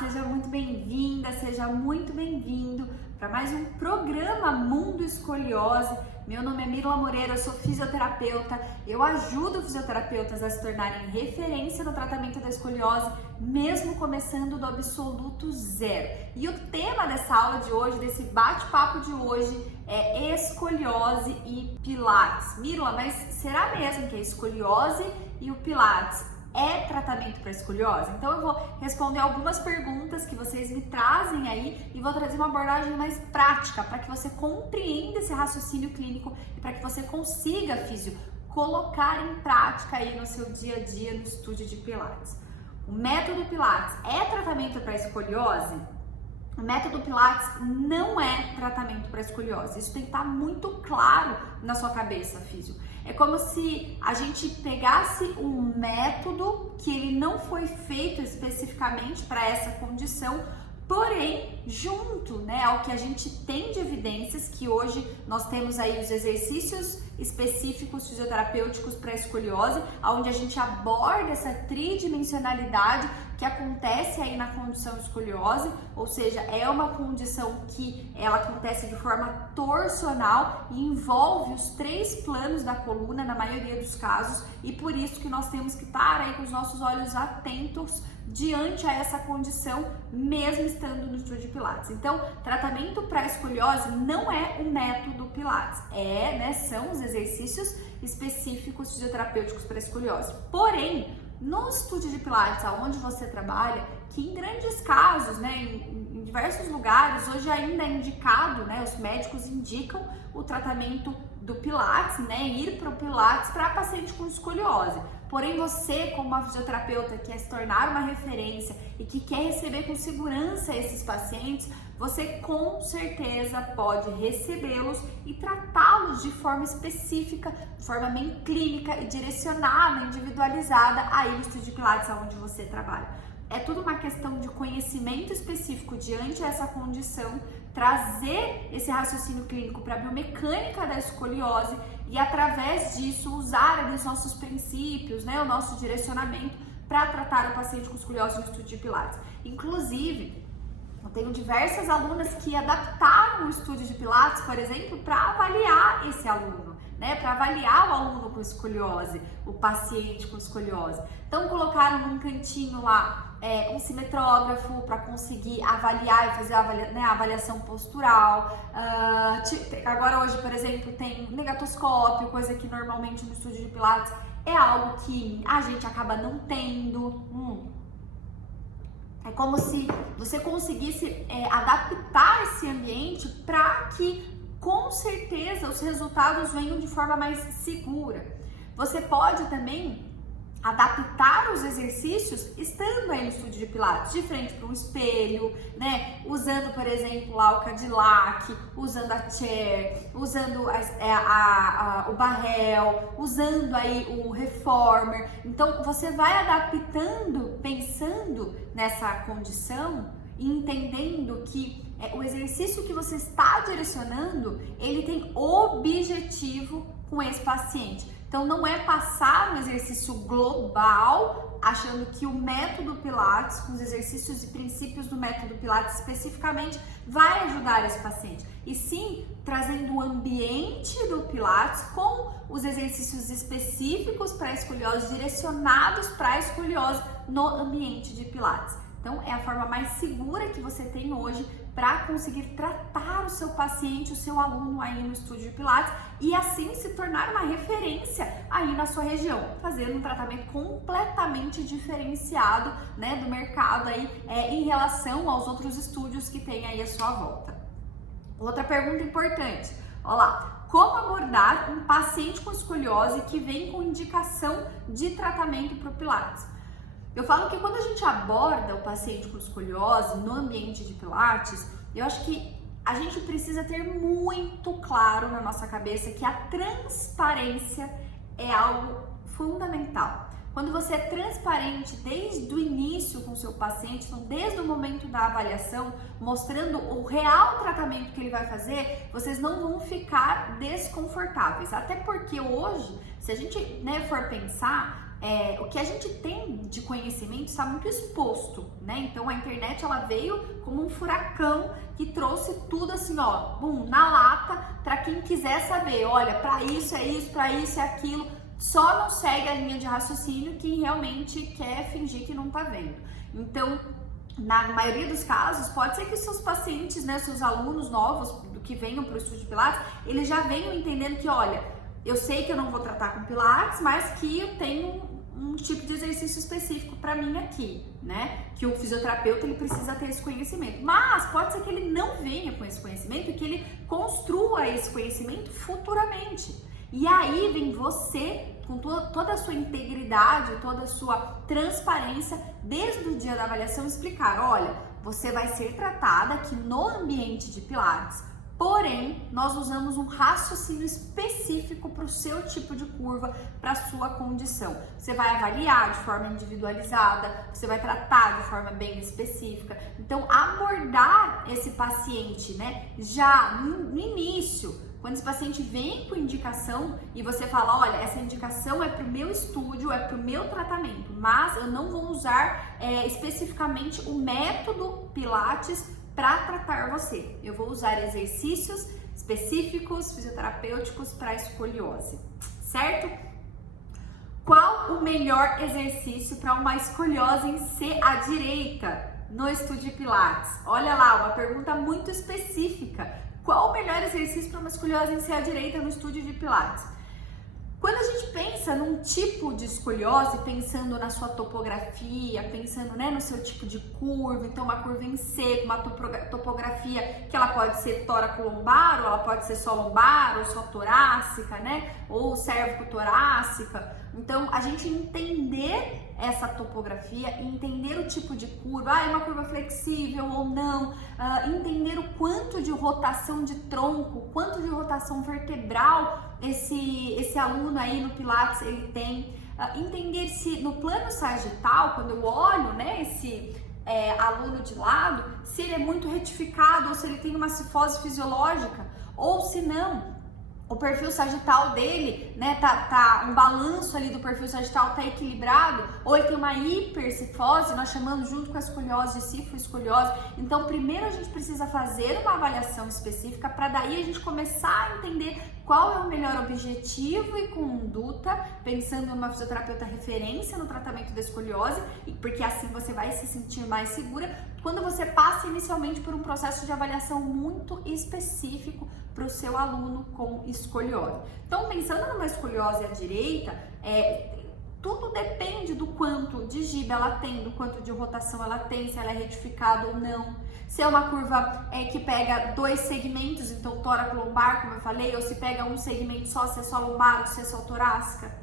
seja muito bem-vinda, seja muito bem-vindo para mais um programa Mundo Escoliose. Meu nome é Mirla Moreira, eu sou fisioterapeuta, eu ajudo fisioterapeutas a se tornarem referência no tratamento da escoliose, mesmo começando do absoluto zero. E o tema dessa aula de hoje, desse bate-papo de hoje, é escoliose e pilates. Mirla, mas será mesmo que a escoliose e o pilates é tratamento para escoliose? Então eu vou responder algumas perguntas que vocês me trazem aí e vou trazer uma abordagem mais prática para que você compreenda esse raciocínio clínico e para que você consiga, físio, colocar em prática aí no seu dia a dia no estúdio de pilates. O método pilates é tratamento para escoliose? O método Pilates não é tratamento para escoliose. Isso tem que estar muito claro na sua cabeça, físio. É como se a gente pegasse um método que ele não foi feito especificamente para essa condição, porém, junto, ao que a gente tem de evidências, que hoje nós temos aí os exercícios específicos fisioterapêuticos para escoliose, onde a gente aborda essa tridimensionalidade que acontece aí na condição escoliose, ou seja, é uma condição que ela acontece de forma torsional e envolve os 3 planos da coluna na maioria dos casos, e por isso que nós temos que estar aí com os nossos olhos atentos diante a essa condição, mesmo estando no estúdio de Pilates. Então, tratamento para escoliose não é o método Pilates, são os exercícios específicos fisioterapêuticos para escoliose. Porém, no estúdio de Pilates, aonde você trabalha, que em grandes casos, em diversos lugares, hoje ainda é indicado, os médicos indicam o tratamento do Pilates, ir para o Pilates para paciente com escoliose. Porém, você, como uma fisioterapeuta que quer se tornar uma referência e que quer receber com segurança esses pacientes, você com certeza pode recebê-los e tratá-los de forma específica, de forma bem clínica e direcionada, individualizada aí no estúdio de Pilates onde você trabalha. É tudo uma questão de conhecimento específico diante dessa condição, trazer esse raciocínio clínico para a biomecânica da escoliose e através disso usar os nossos princípios, o nosso direcionamento para tratar o paciente com escoliose no estúdio de Pilates. Inclusive, eu tenho diversas alunas que adaptaram o estúdio de Pilates, por exemplo, para avaliar esse aluno, para avaliar o aluno com escoliose, o paciente com escoliose. Então, colocaram num cantinho lá um simetrógrafo para conseguir avaliar e fazer a avaliação postural. Agora, hoje, por exemplo, tem negatoscópio, coisa que normalmente no estúdio de Pilates é algo que a gente acaba não tendo. É como se você conseguisse adaptar esse ambiente para que, com certeza, os resultados venham de forma mais segura. Você pode também adaptar os exercícios estando aí no estúdio de Pilates, de frente para um espelho, usando, por exemplo, lá o Cadillac, usando a chair, usando o barrel, usando aí o reformer. Então, você vai adaptando, pensando nessa condição e entendendo que o exercício que você está direcionando, ele tem objetivo com esse paciente. Então, não é passar um exercício global, achando que o método Pilates, com os exercícios e princípios do método Pilates especificamente, vai ajudar esse paciente. E sim, trazendo o ambiente do Pilates com os exercícios específicos para a escoliose, direcionados para a escoliose no ambiente de Pilates. Então, é a forma mais segura que você tem hoje para conseguir tratar o seu paciente, o seu aluno aí no estúdio de Pilates e assim se tornar uma referência aí na sua região, fazendo um tratamento completamente diferenciado, do mercado aí em relação aos outros estúdios que tem aí à sua volta. Outra pergunta importante, olha lá, como abordar um paciente com escoliose que vem com indicação de tratamento para o Pilates? Eu falo que quando a gente aborda o paciente com escoliose no ambiente de Pilates, eu acho que a gente precisa ter muito claro na nossa cabeça que a transparência é algo fundamental. Quando você é transparente desde o início com o seu paciente, então desde o momento da avaliação, mostrando o real tratamento que ele vai fazer, vocês não vão ficar desconfortáveis. Até porque hoje, se a gente for pensar, o que a gente tem de conhecimento está muito exposto, né? Então a internet ela veio como um furacão que trouxe tudo assim, ó, na lata, para quem quiser saber, olha, para isso é isso, para isso é aquilo. Só não segue a linha de raciocínio quem realmente quer fingir que não tá vendo. Então, na maioria dos casos, pode ser que seus pacientes, né, seus alunos novos que venham para o estúdio de Pilates, eles já venham entendendo que, olha, eu sei que eu não vou tratar com Pilates, mas que eu tenho um tipo de exercício específico para mim aqui, né? Que o fisioterapeuta ele precisa ter esse conhecimento. Mas pode ser que ele não venha com esse conhecimento e que ele construa esse conhecimento futuramente. E aí vem você com toda a sua integridade, toda a sua transparência, desde o dia da avaliação, explicar, olha, você vai ser tratada aqui no ambiente de Pilates, porém, nós usamos um raciocínio específico para o seu tipo de curva, para a sua condição. Você vai avaliar de forma individualizada, você vai tratar de forma bem específica. Então, abordar esse paciente, né, já no início, quando esse paciente vem com indicação e você fala, olha, essa indicação é para o meu estúdio, é para o meu tratamento, mas eu não vou usar especificamente o método Pilates para tratar você. Eu vou usar exercícios específicos, fisioterapêuticos para escoliose, certo? Qual o melhor exercício para uma escoliose em C à direita no estúdio de Pilates? Olha lá, uma pergunta muito específica. Qual o melhor exercício para uma escoliose em C à direita no estúdio de Pilates? Quando a gente pensa num tipo de escoliose, pensando na sua topografia, pensando, né, no seu tipo de curva, então uma curva em C, uma topografia que ela pode ser tóraco-lombar, ou ela pode ser só lombar, ou só torácica, né, ou cérvico-torácica. Então, a gente entender essa topografia, entender o tipo de curva, é uma curva flexível ou não, entender o quanto de rotação de tronco, quanto de rotação vertebral esse aluno aí no Pilates ele tem, entender se no plano sagital, quando eu olho, né, esse aluno de lado, se ele é muito retificado ou se ele tem uma cifose fisiológica, ou se não, o perfil sagital dele, né, tá um balanço ali do perfil sagital tá equilibrado, ou ele tem uma hipercifose, nós chamamos junto com a escoliose de cifoescoliose. Então, primeiro a gente precisa fazer uma avaliação específica para daí a gente começar a entender qual é o melhor objetivo e conduta, pensando numa fisioterapeuta referência no tratamento da escoliose, porque assim você vai se sentir mais segura quando você passa inicialmente por um processo de avaliação muito específico para o seu aluno com escoliose. Então, pensando numa escoliose à direita, tudo depende do quanto de giba ela tem, do quanto de rotação ela tem, se ela é retificada ou não. Se é uma curva que pega dois segmentos, então tóraco-lombar, como eu falei, ou se pega um segmento só, se é só lombar ou se é só torácica.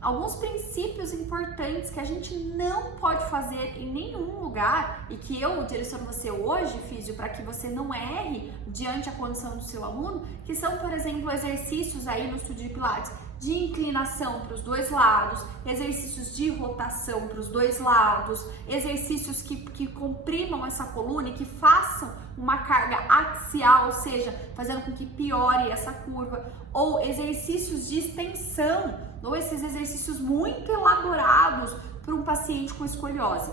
Alguns princípios importantes que a gente não pode fazer em nenhum lugar e que eu direciono você hoje, físio, para que você não erre diante a condição do seu aluno, que são, por exemplo, exercícios aí no estúdio de Pilates de inclinação para os dois lados, exercícios de rotação para os dois lados, exercícios que comprimam essa coluna e que façam uma carga axial, ou seja, fazendo com que piore essa curva, ou exercícios de extensão, ou esses exercícios muito elaborados para um paciente com escoliose.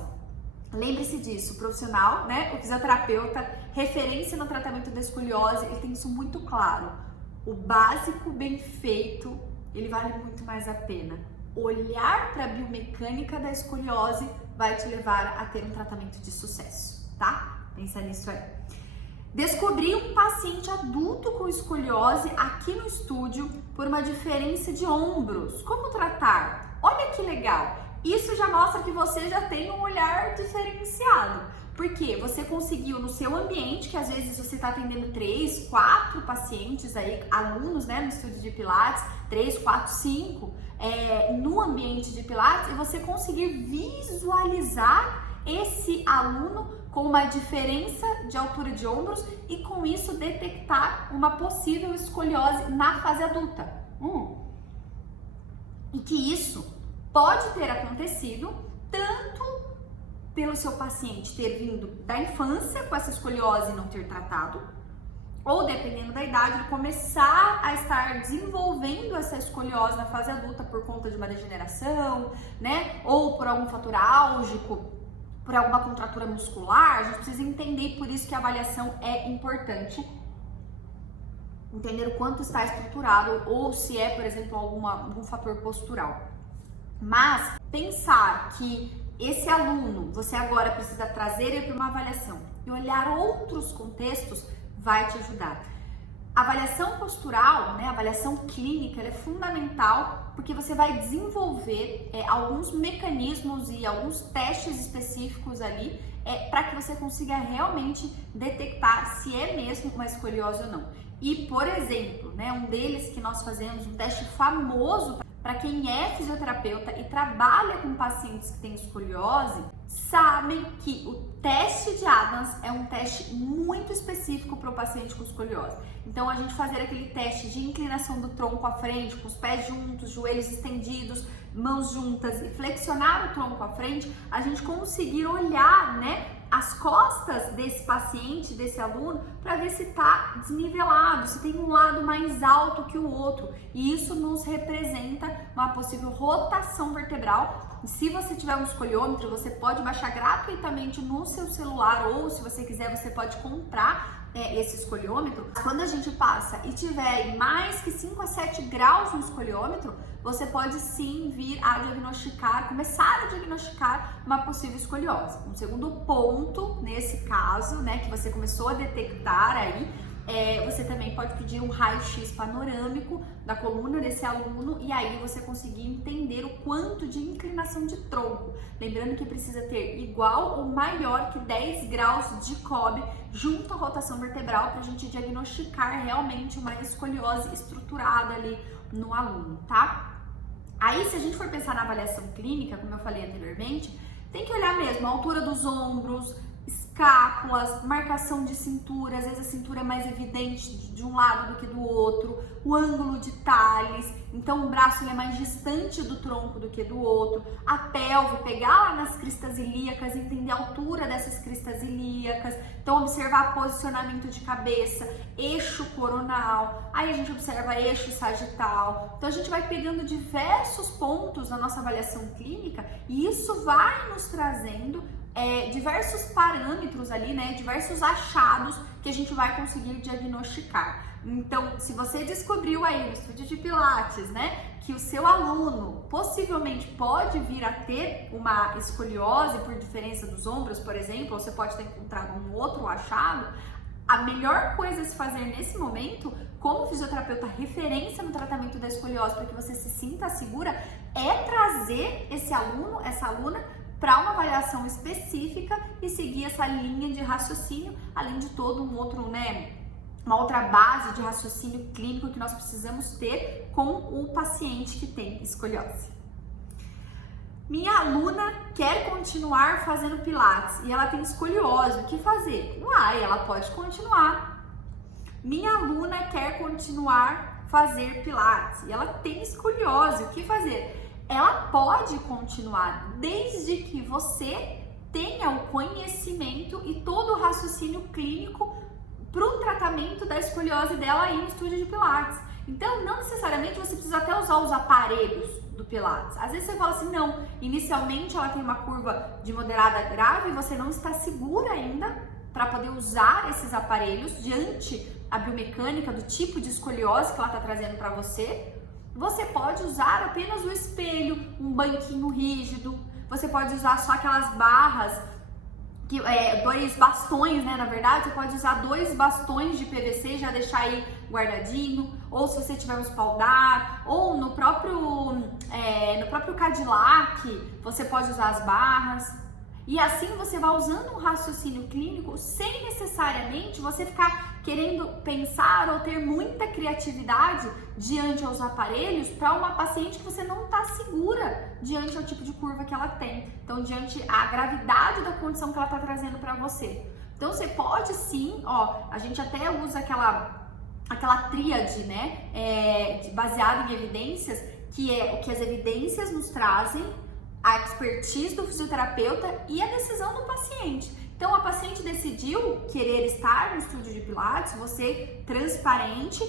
Lembre-se disso, o profissional, né, o fisioterapeuta, referência no tratamento da escoliose, ele tem isso muito claro. O básico bem feito, ele vale muito mais a pena. Olhar para a biomecânica da escoliose vai te levar a ter um tratamento de sucesso, tá? Pensa nisso aí. Descobri um paciente adulto com escoliose aqui no estúdio por uma diferença de ombros. Como tratar? Olha que legal! Isso já mostra que você já tem um olhar diferenciado. Porque você conseguiu no seu ambiente, que às vezes você está atendendo 3, 4 pacientes aí, alunos, né, no estúdio de Pilates, 3, 4, 5, no ambiente de Pilates, e você conseguir visualizar esse aluno com uma diferença de altura de ombros e com isso detectar uma possível escoliose na fase adulta. E que isso pode ter acontecido tanto pelo seu paciente ter vindo da infância com essa escoliose e não ter tratado, ou dependendo da idade, ele começar a estar desenvolvendo essa escoliose na fase adulta por conta de uma degeneração, né? Ou por algum fator álgico, por alguma contratura muscular. A gente precisa entender, por isso que a avaliação é importante. Entender o quanto está estruturado ou se é, por exemplo, algum fator postural. Mas pensar que esse aluno, você agora precisa trazer ele para uma avaliação e olhar outros contextos, vai te ajudar. A avaliação postural, né, a avaliação clínica, ela é fundamental porque você vai desenvolver alguns mecanismos e alguns testes específicos ali para que você consiga realmente detectar se é mesmo uma escoliose ou não. E, por exemplo, né, um deles que nós fazemos, um teste famoso para quem é fisioterapeuta e trabalha com pacientes que têm escoliose, sabem que o teste de Adams é um teste muito específico para o paciente com escoliose. Então, a gente fazer aquele teste de inclinação do tronco à frente, com os pés juntos, joelhos estendidos, mãos juntas e flexionar o tronco à frente, a gente conseguir olhar, né, as costas desse paciente, desse aluno, para ver se está desnivelado, se tem um lado mais alto que o outro. E isso nos representa uma possível rotação vertebral. E se você tiver um escoliômetro, você pode baixar gratuitamente no seu celular, ou se você quiser, você pode comprar esse escoliômetro. Quando a gente passa e tiver mais que 5 a 7 graus no escoliômetro, você pode sim vir a diagnosticar, começar a diagnosticar uma possível escoliose. Um segundo ponto, nesse caso, né, que você começou a detectar aí, você também pode pedir um raio-x panorâmico da coluna desse aluno e aí você conseguir entender o quanto de inclinação de tronco. Lembrando que precisa ter igual ou maior que 10 graus de Cobb junto à rotação vertebral para a gente diagnosticar realmente uma escoliose estruturada ali no aluno, tá? Aí, se a gente for pensar na avaliação clínica, como eu falei anteriormente, tem que olhar mesmo a altura dos ombros, escápulas, marcação de cintura, às vezes a cintura é mais evidente de um lado do que do outro, o ângulo de Thales, então o braço ele é mais distante do tronco do que do outro, a pelve, pegar lá nas cristas ilíacas, entender a altura dessas cristas ilíacas, então observar posicionamento de cabeça, eixo coronal, aí a gente observa eixo sagital, então a gente vai pegando diversos pontos na nossa avaliação clínica e isso vai nos trazendo diversos parâmetros ali, né, diversos achados que a gente vai conseguir diagnosticar. Então, se você descobriu aí no estúdio de Pilates, né, que o seu aluno possivelmente pode vir a ter uma escoliose por diferença dos ombros, por exemplo, ou você pode ter encontrado um outro achado, a melhor coisa a se fazer nesse momento, como fisioterapeuta referência no tratamento da escoliose, para que você se sinta segura, é trazer esse aluno, essa aluna, para uma avaliação específica e seguir essa linha de raciocínio, além de todo um outro, né, uma outra base de raciocínio clínico que nós precisamos ter com o paciente que tem escoliose. Minha aluna quer continuar fazendo Pilates e ela tem escoliose, o que fazer? Ela pode continuar. Minha aluna quer continuar fazer Pilates e ela tem escoliose, o que fazer? Ela pode continuar desde que você tenha o conhecimento e todo o raciocínio clínico para o tratamento da escoliose dela aí no estúdio de Pilates. Então, não necessariamente você precisa até usar os aparelhos do Pilates. Às vezes você fala assim, não, inicialmente ela tem uma curva de moderada a grave e você não está segura ainda para poder usar esses aparelhos diante a biomecânica do tipo de escoliose que ela está trazendo para você. Você pode usar apenas o espelho, um banquinho rígido, você pode usar só aquelas barras, dois bastões, né, na verdade, você pode usar 2 bastões de PVC e já deixar aí guardadinho, ou se você tiver um espaldar, ou no próprio Cadillac, você pode usar as barras. E assim você vai usando um raciocínio clínico sem necessariamente você ficar querendo pensar ou ter muita criatividade diante aos aparelhos para uma paciente que você não está segura diante ao tipo de curva que ela tem. Então, diante a gravidade da condição que ela está trazendo para você. Então, você pode sim, a gente até usa aquela tríade, né, baseada em evidências, que é o que as evidências nos trazem, a expertise do fisioterapeuta e a decisão do paciente. Então, Então a paciente decidiu querer estar no estúdio de Pilates, você transparente,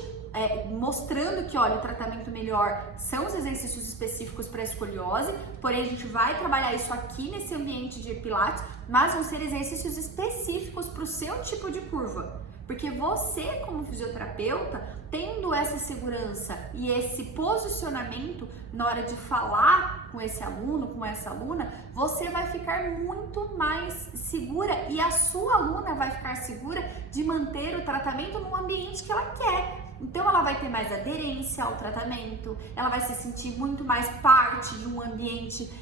mostrando que, olha, o tratamento melhor são os exercícios específicos para escoliose, porém a gente vai trabalhar isso aqui nesse ambiente de Pilates, mas vão ser exercícios específicos para o seu tipo de curva. Porque você, como fisioterapeuta, tendo essa segurança e esse posicionamento na hora de falar com esse aluno, com essa aluna, você vai ficar muito mais segura e a sua aluna vai ficar segura de manter o tratamento no ambiente que ela quer. Então ela vai ter mais aderência ao tratamento, ela vai se sentir muito mais parte de um ambiente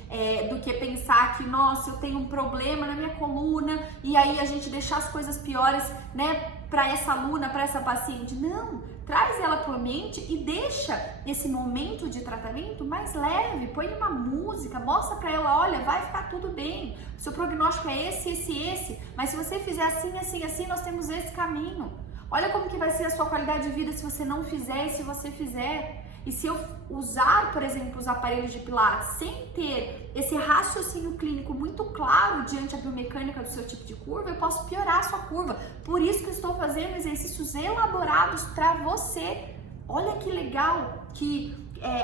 do que pensar que, nossa, eu tenho um problema na minha coluna e aí a gente deixar as coisas piores, né, para essa aluna, para essa paciente. Não, traz ela para o ambiente e deixa esse momento de tratamento mais leve, põe uma música, mostra para ela, olha, vai ficar tudo bem, o seu prognóstico é esse, mas se você fizer assim, nós temos esse caminho. Olha como que vai ser a sua qualidade de vida se você não fizer e se você fizer. E se eu usar, por exemplo, os aparelhos de Pilates sem ter esse raciocínio clínico muito claro diante da biomecânica do seu tipo de curva, eu posso piorar a sua curva. Por isso que eu estou fazendo exercícios elaborados para você. Olha que legal, que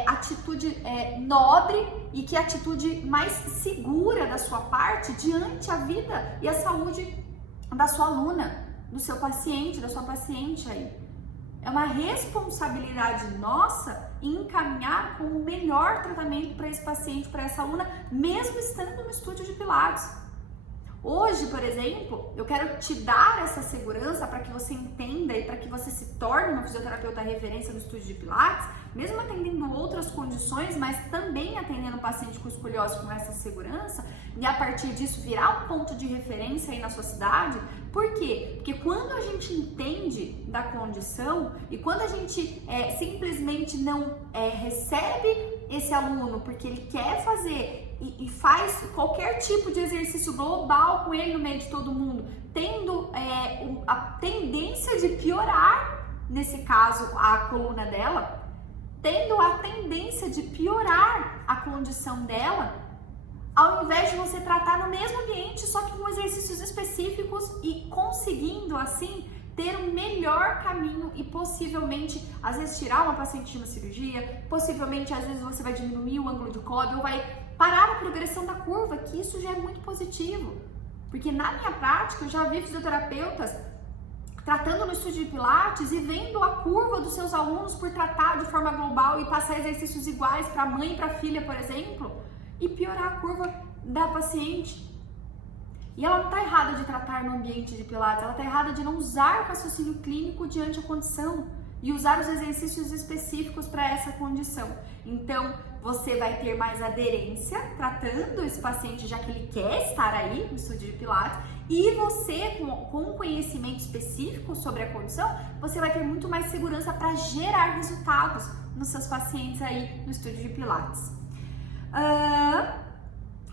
atitude nobre e que atitude mais segura da sua parte diante a vida e a saúde da sua aluna, do seu paciente, da sua paciente aí. É uma responsabilidade nossa em encaminhar com o melhor tratamento para esse paciente, para essa aluna, mesmo estando no estúdio de Pilates. Hoje, por exemplo, eu quero te dar essa segurança para que você entenda e para que você se torne uma fisioterapeuta referência no estúdio de Pilates, mesmo atendendo outras condições, mas também atendendo o paciente com escoliose com essa segurança, e a partir disso virar um ponto de referência aí na sua cidade. Por quê? Porque quando a gente entende da condição e quando a gente simplesmente não recebe esse aluno porque ele quer fazer e faz qualquer tipo de exercício global com ele no meio de todo mundo, tendo a tendência de piorar, nesse caso, a coluna dela, tendo a tendência de piorar a condição dela, ao invés de você tratar no mesmo ambiente, só que com exercícios específicos e conseguindo, assim, ter um melhor caminho e possivelmente, às vezes, tirar uma paciente de uma cirurgia, possivelmente, às vezes, você vai diminuir o ângulo de Kolbe ou vai parar a progressão da curva, que isso já é muito positivo. Porque na minha prática, eu já vi fisioterapeutas tratando no estúdio de Pilates e vendo a curva dos seus alunos por tratar de forma global e passar exercícios iguais para a mãe e para a filha, por exemplo, e piorar a curva da paciente. E ela não está errada de tratar no ambiente de Pilates, ela está errada de não usar o raciocínio clínico diante da condição e usar os exercícios específicos para essa condição. Então, você vai ter mais aderência tratando esse paciente, já que ele quer estar aí no estúdio de Pilates, e você, com conhecimento específico sobre a condição, você vai ter muito mais segurança para gerar resultados nos seus pacientes aí no estúdio de Pilates.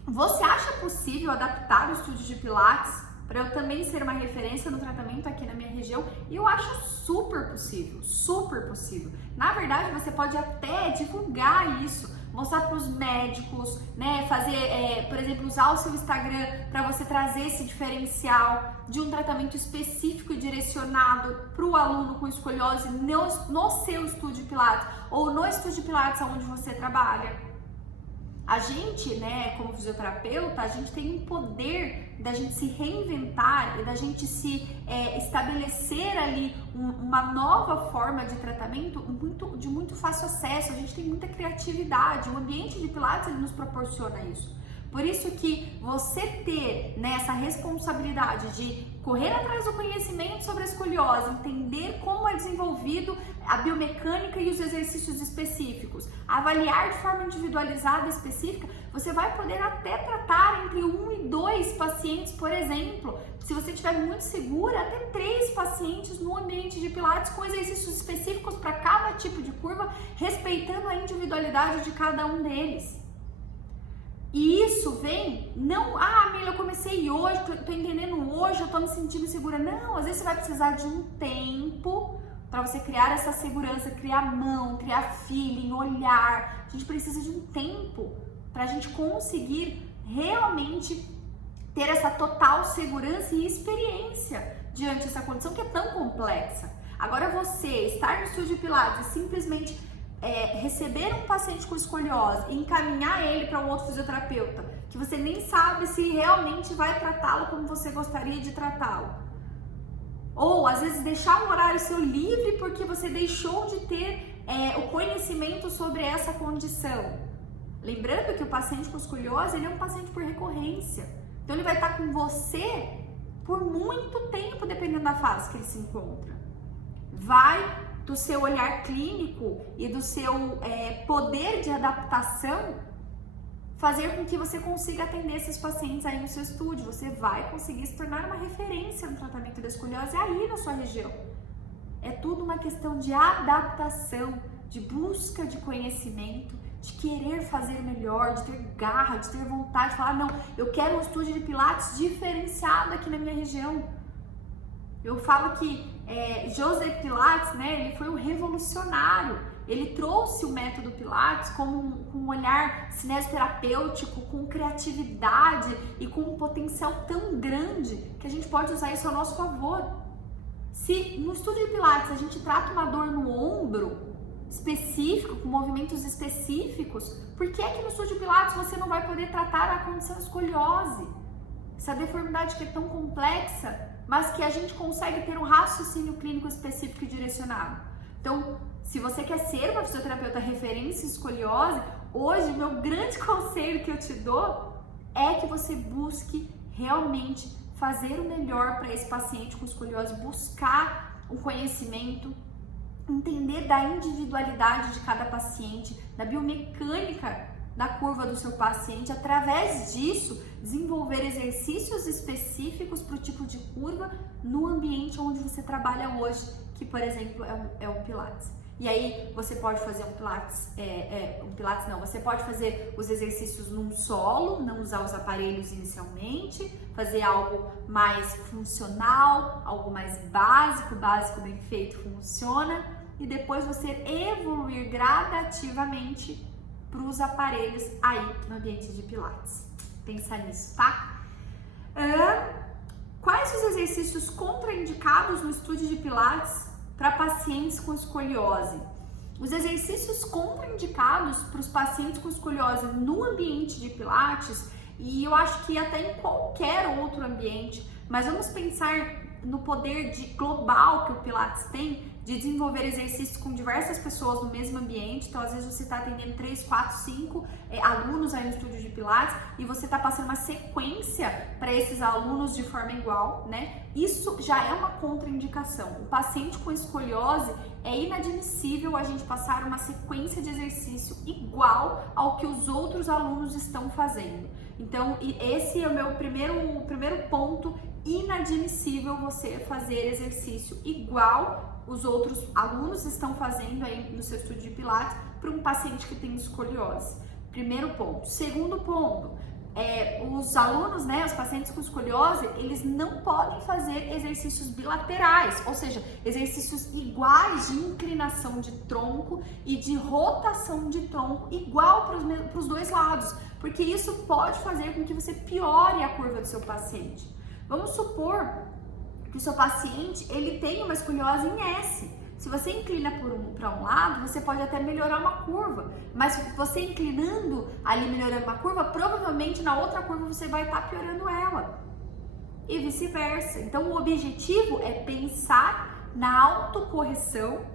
Você acha possível adaptar o estúdio de Pilates para eu também ser uma referência no tratamento aqui na minha região? E eu acho super possível, super possível. Na verdade, você pode até divulgar isso, mostrar para os médicos, né? Fazer, por exemplo, usar o seu Instagram para você trazer esse diferencial de um tratamento específico e direcionado para o aluno com escoliose no seu estúdio de Pilates ou no estúdio de Pilates onde você trabalha. A gente, né, como fisioterapeuta, a gente tem um poder da gente se reinventar e da gente se estabelecer ali uma nova forma de tratamento de muito fácil acesso. A gente tem muita criatividade, o ambiente de Pilates ele nos proporciona isso. Por isso que você ter, né, essa responsabilidade de correr atrás do conhecimento sobre a escoliose, entender como é desenvolvido a biomecânica e os exercícios específicos, avaliar de forma individualizada e específica, você vai poder até tratar entre 1 e 2 pacientes, por exemplo. Se você estiver muito segura, até 3 pacientes no ambiente de Pilates com exercícios específicos para cada tipo de curva, respeitando a individualidade de cada um deles. E isso vem, não, Mila, eu comecei hoje, tô entendendo hoje, eu tô me sentindo segura. Não, às vezes você vai precisar de um tempo para você criar essa segurança, criar mão, criar feeling, olhar. A gente precisa de um tempo para a gente conseguir realmente ter essa total segurança e experiência diante dessa condição que é tão complexa. Agora você estar no estúdio de Pilates e simplesmente receber um paciente com escoliose e encaminhar ele para um outro fisioterapeuta, que você nem sabe se realmente vai tratá-lo como você gostaria de tratá-lo. Ou às vezes deixar um horário seu livre porque você deixou de ter o conhecimento sobre essa condição. Lembrando que o paciente com escoliose, ele é um paciente por recorrência. Então ele vai estar com você por muito tempo, dependendo da fase que ele se encontra. Vai do seu olhar clínico e do seu poder de adaptação fazer com que você consiga atender esses pacientes aí no seu estúdio. Você vai conseguir se tornar uma referência no tratamento da escoliose aí na sua região. É tudo uma questão de adaptação, de busca de conhecimento, de querer fazer melhor, de ter garra, de ter vontade, de falar, não, eu quero um estúdio de Pilates diferenciado aqui na minha região. Eu falo que Joseph Pilates, né, ele foi um revolucionário. Ele trouxe o método Pilates com um olhar cinesioterapêutico, com criatividade e com um potencial tão grande que a gente pode usar isso a nosso favor. Se no estúdio de Pilates a gente trata uma dor no ombro específico, com movimentos específicos, por que no estúdio de Pilates você não vai poder tratar a condição escoliose? Essa deformidade que é tão complexa, mas que a gente consegue ter um raciocínio clínico específico e direcionado. Então, se você quer ser uma fisioterapeuta referência em escoliose, hoje o meu grande conselho que eu te dou é que você busque realmente fazer o melhor para esse paciente com escoliose, buscar um conhecimento, entender da individualidade de cada paciente, da biomecânica da curva do seu paciente, através disso, desenvolver exercícios específicos para o tipo de curva no ambiente onde você trabalha hoje, que, por exemplo, é o Pilates. E aí você pode fazer você pode fazer os exercícios num solo, não usar os aparelhos inicialmente, fazer algo mais funcional, algo mais básico bem feito funciona, e depois você evoluir gradativamente para os aparelhos aí no ambiente de Pilates. Pensa nisso, tá? Quais os exercícios contraindicados no estúdio de Pilates para pacientes com escoliose? Os exercícios contraindicados para os pacientes com escoliose no ambiente de Pilates, e eu acho que até em qualquer outro ambiente, mas vamos pensar no poder global que o Pilates tem de desenvolver exercícios com diversas pessoas no mesmo ambiente. Então, às vezes você está atendendo 3, 4, 5 alunos aí no estúdio de Pilates e você está passando uma sequência para esses alunos de forma igual, né? Isso já é uma contraindicação. O paciente com escoliose, é inadmissível a gente passar uma sequência de exercício igual ao que os outros alunos estão fazendo. Então, esse é o meu primeiro ponto: inadmissível você fazer exercício igual os outros alunos estão fazendo aí no seu estúdio de Pilates para um paciente que tem escoliose. Primeiro ponto. Segundo ponto, os alunos, né, os pacientes com escoliose, eles não podem fazer exercícios bilaterais, ou seja, exercícios iguais de inclinação de tronco e de rotação de tronco igual para os dois lados, porque isso pode fazer com que você piore a curva do seu paciente. Vamos supor que o seu paciente, ele tem uma escoliose em S. Se você inclina para um lado, você pode até melhorar uma curva, mas você inclinando ali, melhorando uma curva, provavelmente na outra curva você vai estar piorando ela, e vice-versa. Então o objetivo é pensar na autocorreção,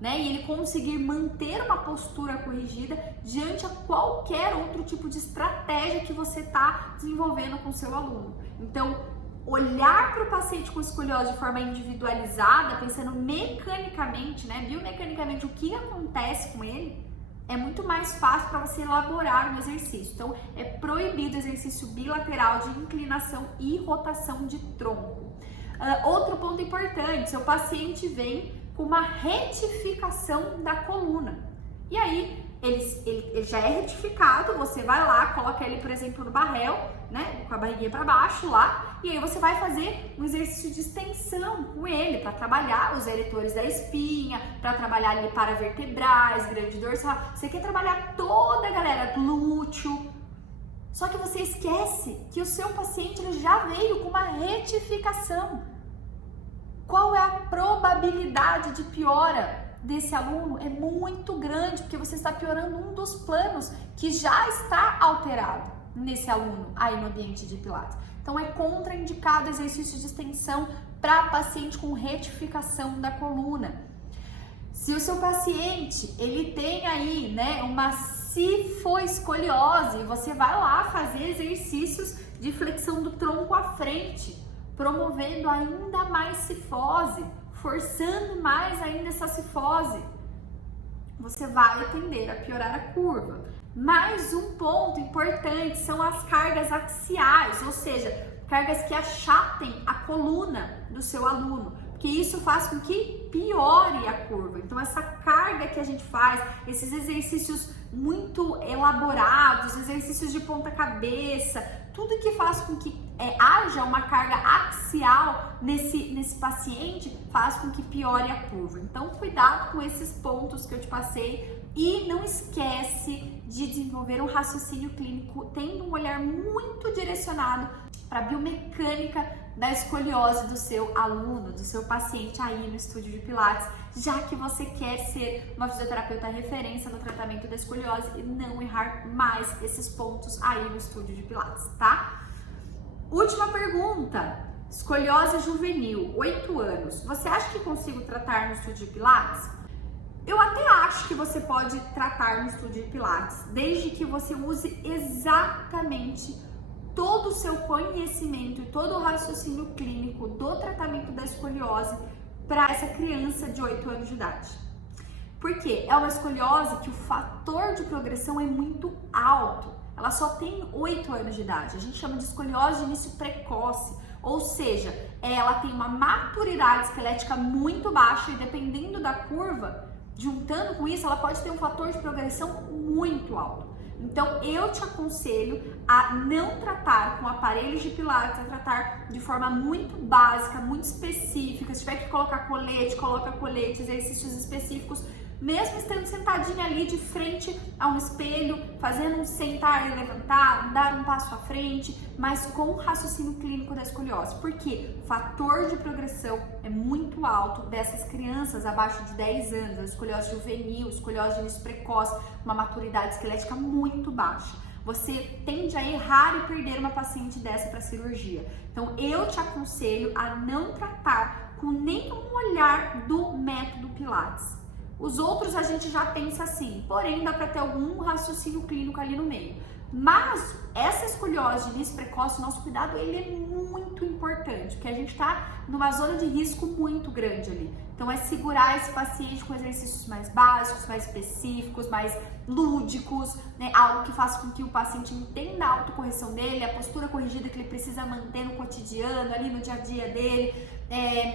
né, e ele conseguir manter uma postura corrigida diante a qualquer outro tipo de estratégia que você está desenvolvendo com o seu aluno. Então, olhar para o paciente com escoliose de forma individualizada, pensando mecanicamente, né, biomecanicamente, o que acontece com ele, é muito mais fácil para você elaborar um exercício. Então, é proibido o exercício bilateral de inclinação e rotação de tronco. Outro ponto importante: seu paciente vem com uma retificação da coluna. E aí, ele já é retificado, você vai lá, coloca ele, por exemplo, no barrel, né, com a barriguinha para baixo lá, e aí você vai fazer um exercício de extensão com ele, para trabalhar os eretores da espinha, para trabalhar ali paravertebrais, grande dorsal. Você quer trabalhar toda a galera, glúteo, Só que você esquece que o seu paciente ele já veio com uma retificação. Qual é a probabilidade de piora desse aluno? É muito grande, porque você está piorando um dos planos que já está alterado nesse aluno aí no ambiente de Pilates. Então é contraindicado exercício de extensão para paciente com retificação da coluna. Se o seu paciente ele tem aí, né, uma cifoescoliose, você vai lá fazer exercícios de flexão do tronco à frente, promovendo ainda mais cifose, forçando mais ainda essa cifose, você vai tender a piorar a curva. Mais um ponto importante são as cargas axiais, ou seja, cargas que achatem a coluna do seu aluno, porque isso faz com que piore a curva. Então essa carga que a gente faz, esses exercícios muito elaborados, exercícios de ponta cabeça, tudo que faz com que haja uma carga axial nesse paciente, faz com que piore a curva. Então cuidado com esses pontos que eu te passei e não esquece de desenvolver um raciocínio clínico tendo um olhar muito direcionado para a biomecânica da escoliose do seu aluno, do seu paciente aí no estúdio de Pilates, já que você quer ser uma fisioterapeuta referência no tratamento da escoliose e não errar mais esses pontos aí no estúdio de Pilates, tá? Última pergunta, escoliose juvenil, 8 anos, você acha que consigo tratar no estúdio de Pilates? Eu até acho que você pode tratar no estúdio de Pilates, desde que você use exatamente todo o seu conhecimento e todo o raciocínio clínico do tratamento da escoliose para essa criança de 8 anos de idade. Por quê? É uma escoliose que o fator de progressão é muito alto. Ela só tem 8 anos de idade. A gente chama de escoliose de início precoce, ou seja, ela tem uma maturidade esquelética muito baixa e dependendo da curva, juntando com isso, ela pode ter um fator de progressão muito alto. Então, eu te aconselho a não tratar com aparelhos de Pilates, a tratar de forma muito básica, muito específica. Se tiver que colocar colete, coloca colete, exercícios específicos, mesmo estando sentadinha ali de frente a um espelho, fazendo um sentar e levantar, dar um passo à frente, mas com o raciocínio clínico da escoliose. Porque o fator de progressão é muito alto dessas crianças abaixo de 10 anos, a escoliose juvenil, escoliose de início precoce, uma maturidade esquelética muito baixa. Você tende a errar e perder uma paciente dessa para cirurgia. Então, eu te aconselho a não tratar com nenhum olhar do método Pilates. Os outros a gente já pensa assim, porém dá para ter algum raciocínio clínico ali no meio. Mas essa escoliose de início precoce, nosso cuidado ele é muito importante, porque a gente está numa zona de risco muito grande ali. Então é segurar esse paciente com exercícios mais básicos, mais específicos, mais lúdicos, né? Algo que faça com que o paciente entenda a autocorreção dele, a postura corrigida que ele precisa manter no cotidiano, ali no dia a dia dele,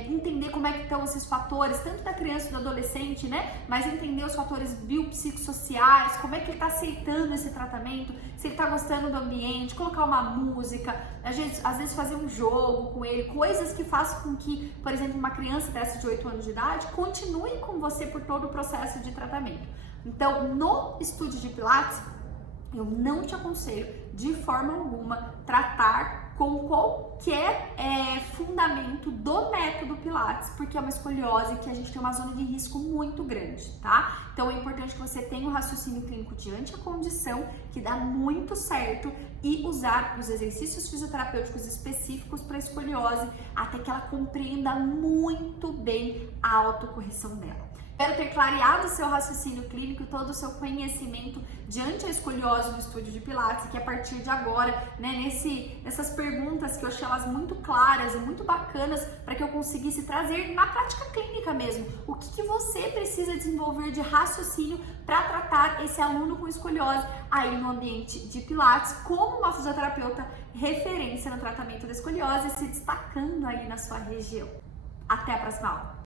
entender como é que estão esses fatores, tanto da criança e do adolescente, né? Mas entender os fatores biopsicossociais, como é que ele está aceitando esse tratamento, se ele está gostando do ambiente, colocar uma música, às vezes fazer um jogo com ele, coisas que façam com que, por exemplo, uma criança dessa de 8 anos de idade continue com você por todo o processo de tratamento. Então, no estúdio de Pilates, eu não te aconselho de forma alguma tratar com qualquer fundamento do método Pilates, porque é uma escoliose que a gente tem uma zona de risco muito grande, tá? Então é importante que você tenha um raciocínio clínico diante a condição, que dá muito certo, e usar os exercícios fisioterapêuticos específicos para a escoliose até que ela compreenda muito bem a autocorreção dela. Espero ter clareado o seu raciocínio clínico e todo o seu conhecimento diante a escoliose do estúdio de Pilates, que a partir de agora, né, nessas perguntas que eu achei elas muito claras e muito bacanas para que eu conseguisse trazer na prática clínica mesmo, o que você precisa desenvolver de raciocínio para tratar esse aluno com escoliose aí no ambiente de Pilates, como uma fisioterapeuta referência no tratamento da escoliose, se destacando aí na sua região. Até a próxima aula!